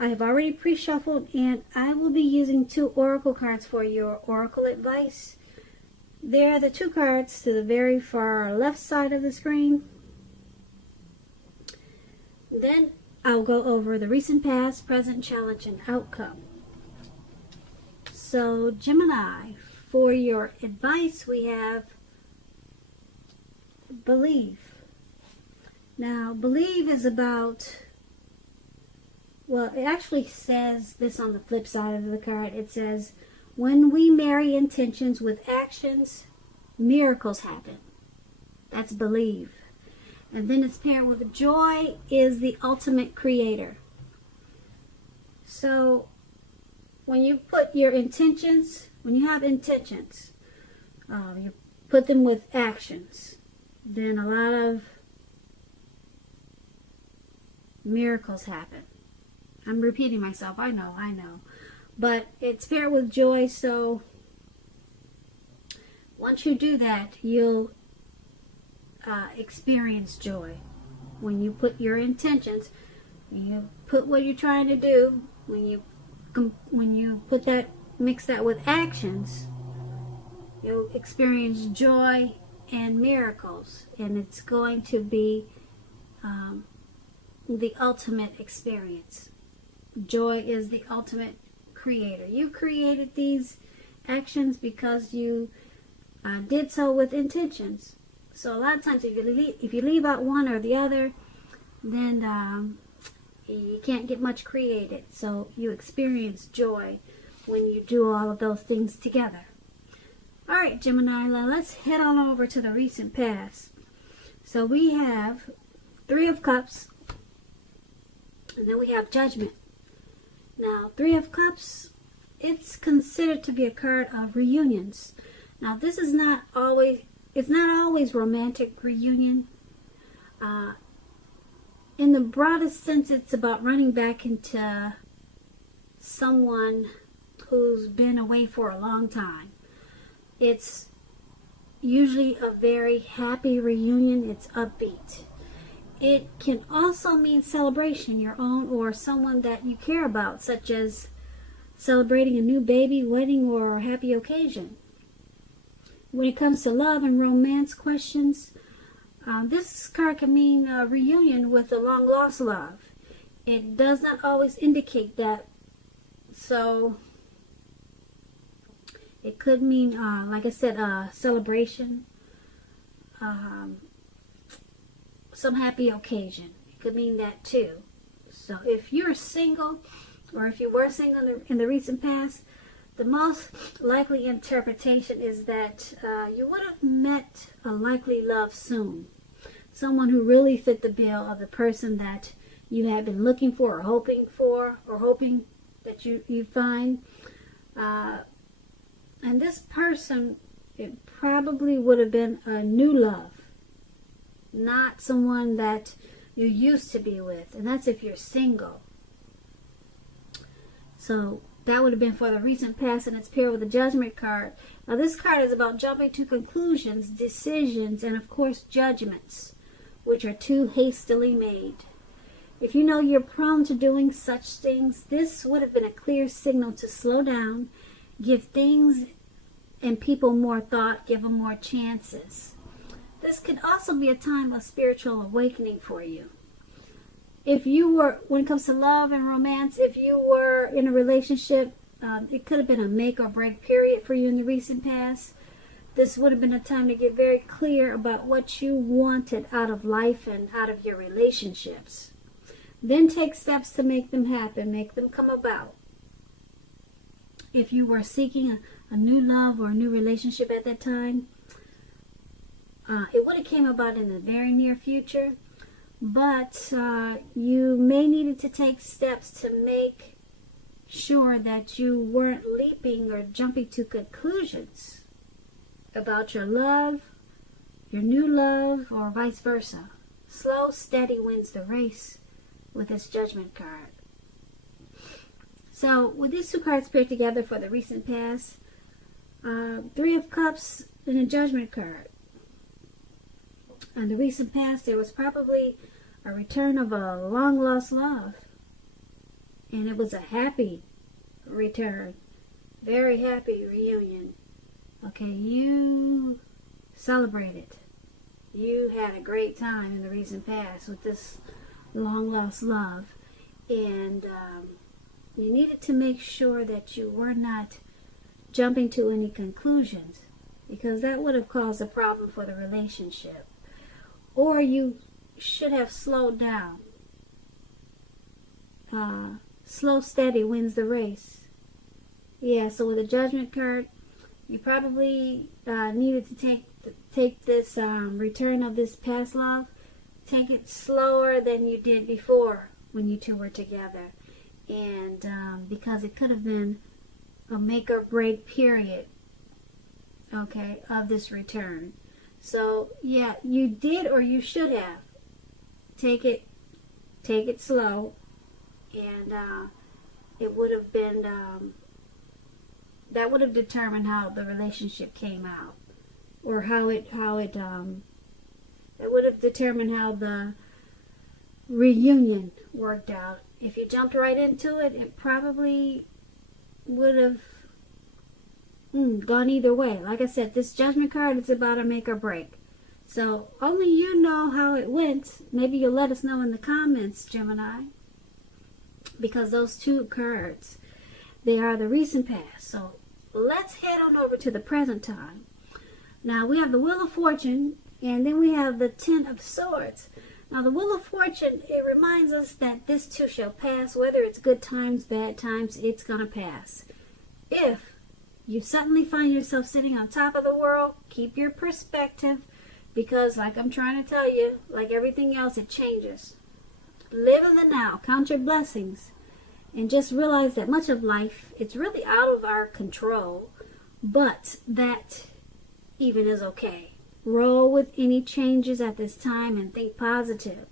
I have already pre-shuffled, and I will be using 2 oracle cards for your oracle advice. They're the 2 cards to the very far left side of the screen. Then I'll go over the recent, past, present, challenge, and outcome. So, Gemini, for your advice, we have believe. Now, believe is about, well, it actually says this on the flip side of the card. It says, when we marry intentions with actions, miracles happen. That's believe. And then it's paired with joy is the ultimate creator. So, when you put your intentions, when you have intentions, you put them with actions, then a lot of miracles happen. I'm repeating myself, I know. But it's paired with joy, so once you do that, you'll experience joy. When you put your intentions, when you put what you're trying to do, when you put that, mix that with actions, you'll experience joy and miracles, and it's going to be the ultimate experience. Joy is the ultimate creator. You created these actions because you did so with intentions. So a lot of times, if you leave out one or the other, then you can't get much created. So you experience joy when you do all of those things together. All right, Gemini, let's head on over to the recent past. So we have 3 of Cups, and then we have Judgment. Now, 3 of Cups, it's considered to be a card of reunions. Now, this is not always, it's not always romantic reunion. In the broadest sense, it's about running back into someone who's been away for a long time. It's usually a very happy reunion. It's upbeat. It can also mean celebration, your own or someone that you care about, such as celebrating a new baby, wedding, or a happy occasion. When it comes to love and romance questions, this card can mean a reunion with a long-lost love. It does not always indicate that, so it could mean, like I said, a celebration, some happy occasion. It could mean that too. So if you're single, or if you were single in the recent past, the most likely interpretation is that you would have met a likely love soon. Someone who really fit the bill of the person that you had been looking for, or hoping that you find. And this person, it probably would have been a new love, not someone that you used to be with. And that's if you're single. So that would have been for the recent past, and it's paired with the Judgment card. Now this card is about jumping to conclusions, decisions, and of course judgments, which are too hastily made. If you know you're prone to doing such things, this would have been a clear signal to slow down, give things and people more thought, give them more chances. This could also be a time of spiritual awakening for you. If you were, when it comes to love and romance, if you were in a relationship, it could have been a make or break period for you in the recent past. This would have been a time to get very clear about what you wanted out of life and out of your relationships. Then take steps to make them happen, make them come about. If you were seeking a new love or a new relationship at that time, it would have came about in the very near future. But you may needed to take steps to make sure that you weren't leaping or jumping to conclusions about your love, your new love, or vice versa. Slow, steady wins the race with this Judgment card. So with these 2 cards paired together for the recent past, 3 of Cups and a Judgment card. In the recent past, there was probably a return of a long-lost love. And it was a happy return. Very happy reunion. Okay, you celebrated. You had a great time in the recent past with this long lost love. And you needed to make sure that you were not jumping to any conclusions, because that would have caused a problem for the relationship. Or you should have slowed down. Slow, steady wins the race. Yeah, so with the Judgment card, you probably needed to take this return of this past love, take it slower than you did before when you two were together. And because it could have been a make or break period, okay, of this return. So yeah, you did, or you should have take it slow, and it would have been that would have determined how the relationship came out, or it would have determined how the reunion worked out. If you jumped right into it, it probably would have gone either way. Like I said, this Judgment card is about a make or break. So only you know how it went. Maybe you'll let us know in the comments, Gemini. Because those two cards, they are the recent past. So let's head on over to the present time. Now we have the Wheel of Fortune, and then we have the Ten of Swords. Now the Wheel of Fortune, it reminds us that this too shall pass. Whether it's good times, bad times, it's going to pass. If you suddenly find yourself sitting on top of the world, keep your perspective, because like I'm trying to tell you, like everything else, it changes. Live in the now, count your blessings, and just realize that much of life, it's really out of our control, but that even is okay. Roll with any changes at this time and think positive.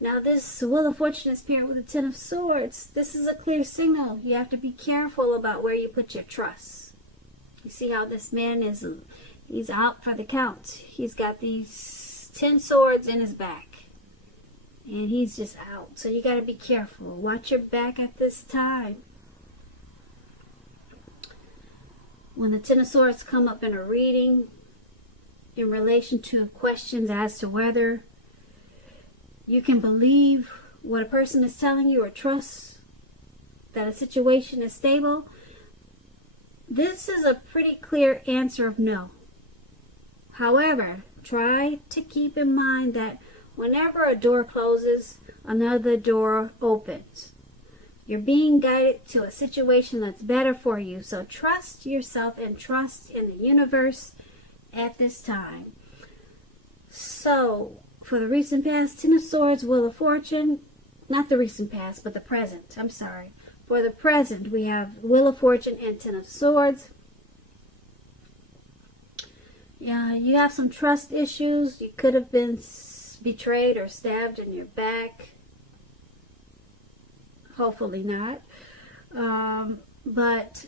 Now this Wheel of Fortune is paired with the Ten of Swords. This is a clear signal. You have to be careful about where you put your trust. You see how this man is, he's out for the count. He's got these 10 swords in his back, and he's just out. So you got to be careful. Watch your back at this time. When the Ten of Swords come up in a reading in relation to questions as to whether you can believe what a person is telling you or trust that a situation is stable, this is a pretty clear answer of no. However, try to keep in mind that whenever a door closes, another door opens. You're being guided to a situation that's better for you. So trust yourself and trust in the universe at this time. So for the recent past, Ten of Swords, Wheel of Fortune, not the recent past, but the present. I'm sorry. For the present, we have Wheel of Fortune and Ten of Swords. Yeah, you have some trust issues. You could have been betrayed or stabbed in your back. Hopefully not. But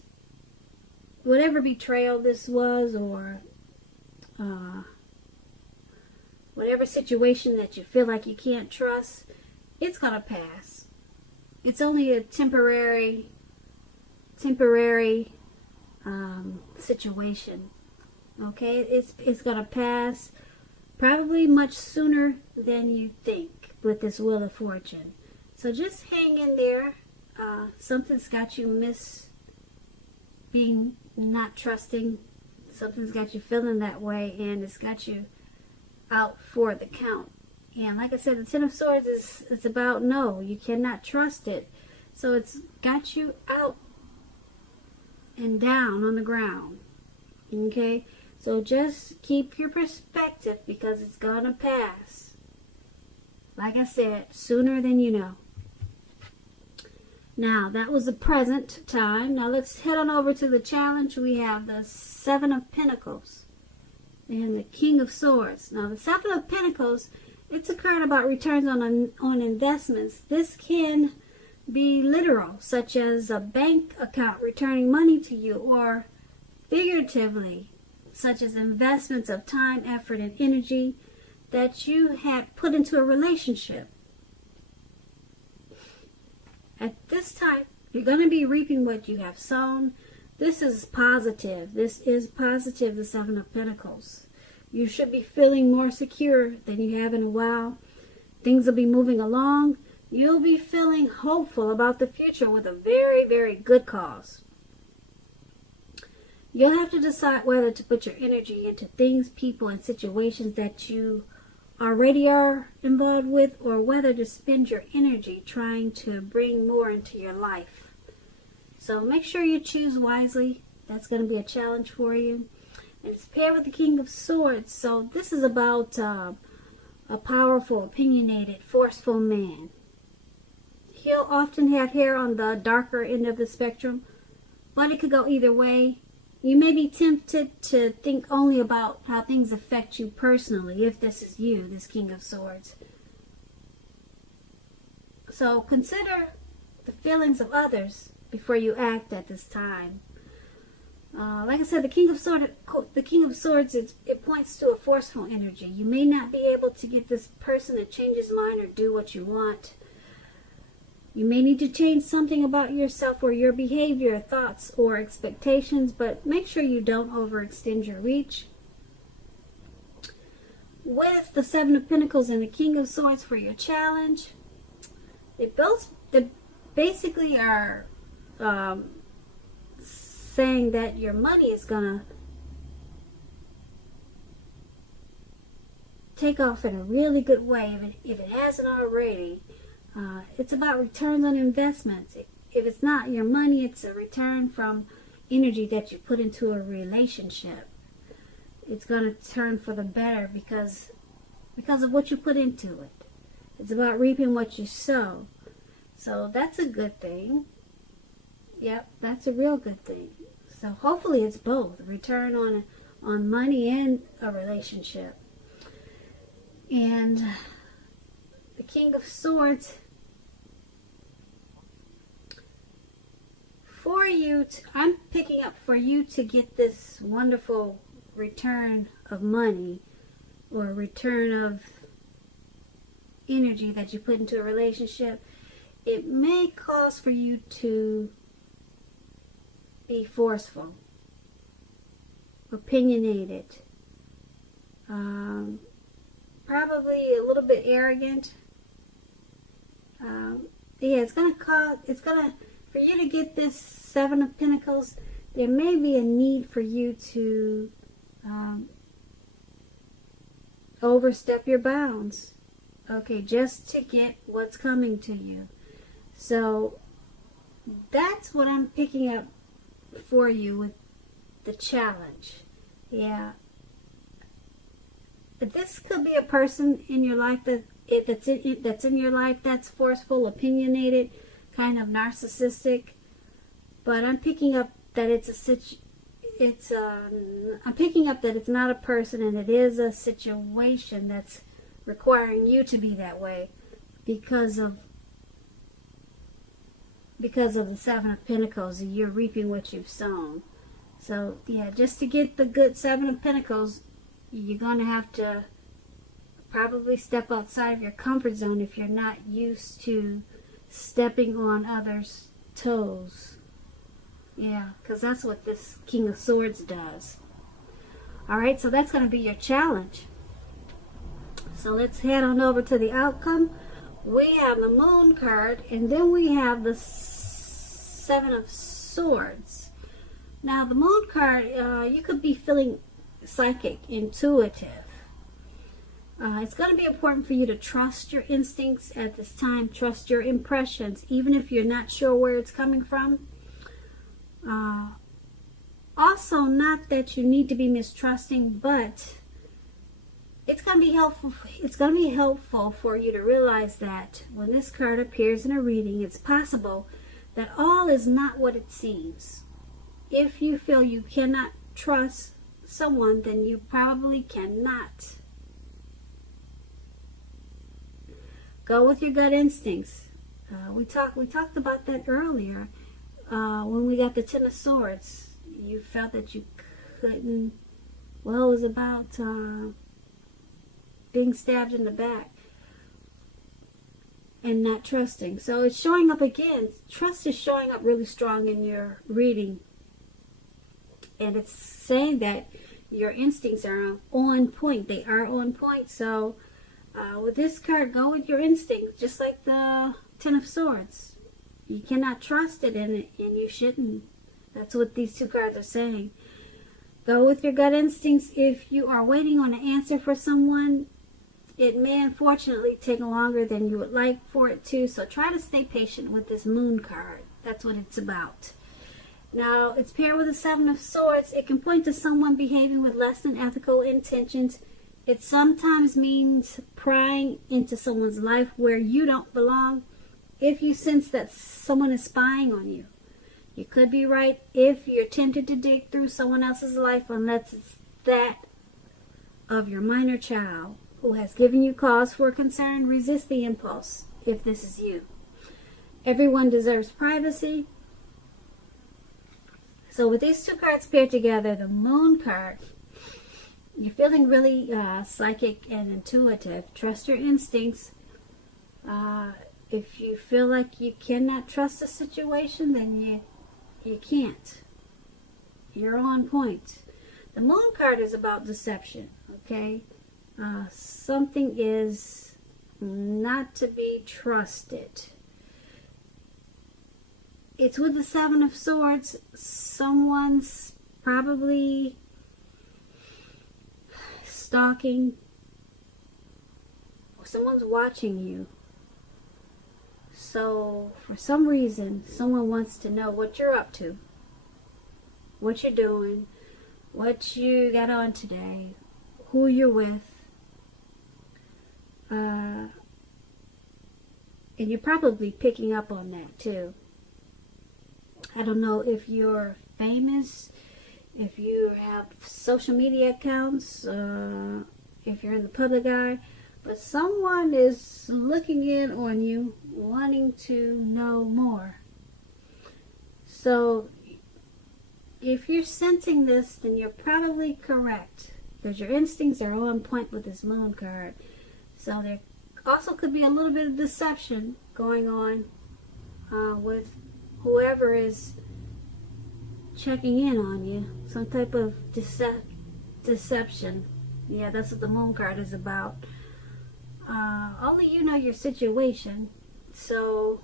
whatever betrayal this was, or whatever situation that you feel like you can't trust, it's going to pass. It's only a temporary situation. Okay? It's going to pass probably much sooner than you think with this Wheel of Fortune. So just hang in there. Something's got you being not trusting. Something's got you feeling that way, and it's got you out for the count. And like I said, the Ten of Swords it's about no. You cannot trust it. So it's got you out and down on the ground. Okay? So just keep your perspective, because it's going to pass. Like I said, sooner than you know. Now, that was the present time. Now, let's head on over to the challenge. We have the Seven of Pentacles and the King of Swords. Now, the Seven of Pentacles, it's a card about returns on investments. This can be literal, such as a bank account returning money to you, or figuratively, such as investments of time, effort, and energy that you had put into a relationship. this time, you're going to be reaping what you have sown. This is positive. This is positive, the Seven of Pentacles. You should be feeling more secure than you have in a while. Things will be moving along. You'll be feeling hopeful about the future with a very, very good cause. You'll have to decide whether to put your energy into things, people, and situations that you already are involved with, or whether to spend your energy trying to bring more into your life. So make sure you choose wisely. That's going to be a challenge for you. And it's paired with the King of Swords. So this is about a powerful, opinionated, forceful man. He'll often have hair on the darker end of the spectrum, but it could go either way. You may be tempted to think only about how things affect you personally, if this is you, this King of Swords. So consider the feelings of others before you act at this time. Like I said, the King of Swords, it points to a forceful energy. You may not be able to get this person to change his mind or do what you want. You may need to change something about yourself or your behavior, thoughts, or expectations, but make sure you don't overextend your reach. With the Seven of Pentacles and the King of Swords for your challenge, they basically are saying that your money is going to take off in a really good way if it hasn't already. It's about returns on investments. If it's not your money, it's a return from energy that you put into a relationship. It's going to turn for the better because of what you put into it. It's about reaping what you sow. So that's a good thing. Yep, that's a real good thing. So hopefully it's both. Return on money and a relationship. And the King of Swords, I'm picking up for you to get this wonderful return of money or return of energy that you put into a relationship. It may cause for you to be forceful, opinionated, probably a little bit arrogant. For you to get this Seven of Pentacles, there may be a need for you to overstep your bounds. Okay, just to get what's coming to you. So that's what I'm picking up for you with the challenge. Yeah. This could be a person in your life that's in your life that's forceful, opinionated, kind of narcissistic. But I'm picking up that I'm picking up that it's not a person, and it is a situation that's requiring you to be that way because of the Seven of Pentacles. You're reaping what you've sown. So yeah, just to get the good Seven of Pentacles, you're going to have to probably step outside of your comfort zone if you're not used to stepping on others' toes. Yeah, because that's what this King of Swords does. Alright, so that's going to be your challenge. So let's head on over to the outcome. We have the Moon card, and then we have the Seven of Swords. Now, the Moon card, you could be feeling psychic, intuitive. It's going to be important for you to trust your instincts at this time. Trust your impressions, even if you're not sure where it's coming from. Also, not that you need to be mistrusting, but it's going to be helpful. It's going to be helpful for you to realize that when this card appears in a reading, it's possible that all is not what it seems. If you feel you cannot trust someone, then you probably cannot. Go with your gut instincts. We talked about that earlier when we got the Ten of Swords. You felt that you couldn't. Well, it was about being stabbed in the back. and not trusting. So it's showing up again. Trust is showing up really strong in your reading. And it's saying that your instincts are on point. They are on point. So with this card, go with your instincts, just like the Ten of Swords. You cannot trust it, and you shouldn't. That's what these two cards are saying. Go with your gut instincts. If you are waiting on an answer for someone, it may unfortunately take longer than you would like for it to. So try to stay patient with this Moon card. That's what it's about. Now, it's paired with the Seven of Swords. It can point to someone behaving with less than ethical intentions. It sometimes means prying into someone's life where you don't belong if you sense that someone is spying on you. You could be right if you're tempted to dig through someone else's life, unless it's that of your minor child who has given you cause for concern. Resist the impulse if this is you. Everyone deserves privacy. So with these two cards paired together, the Moon card, you're feeling really psychic and intuitive. Trust your instincts. If you feel like you cannot trust a situation, then you can't. You're on point. The Moon card is about deception, okay? Something is not to be trusted. It's with the Seven of Swords. Someone's probably stalking, or someone's watching you. So, for some reason, someone wants to know what you're up to, what you're doing, what you got on today, who you're with. And you're probably picking up on that too. I don't know if you're famous, if you have social media accounts, if you're in the public eye, but someone is looking in on you, wanting to know more. So if you're sensing this, then you're probably correct, because your instincts are on point with this Moon card. So there also could be a little bit of deception going on with whoever is checking in on you. Some type of deception. Yeah, that's what the Moon card is about. Only you know your situation. So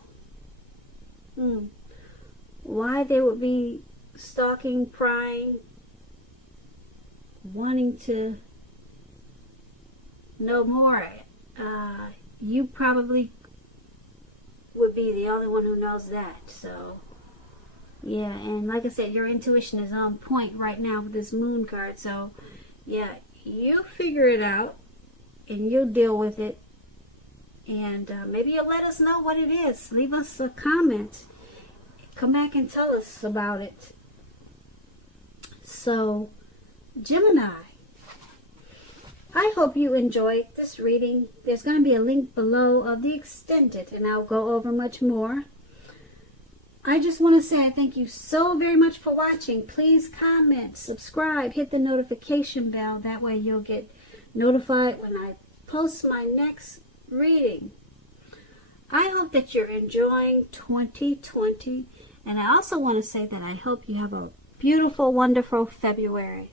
why they would be stalking, prying, wanting to know more, you probably would be the only one who knows that. So yeah, and like I said, your intuition is on point right now with this Moon card. So yeah, you figure it out and you'll deal with it, and maybe you'll let us know what it is. Leave us a comment, come back and tell us about it. So Gemini, I hope you enjoyed this reading. There's going to be a link below of the extended, and I'll go over much more. I just want to say I thank you so very much for watching. Please comment, subscribe, hit the notification bell. That way you'll get notified when I post my next reading. I hope that you're enjoying 2020. And I also want to say that I hope you have a beautiful, wonderful February.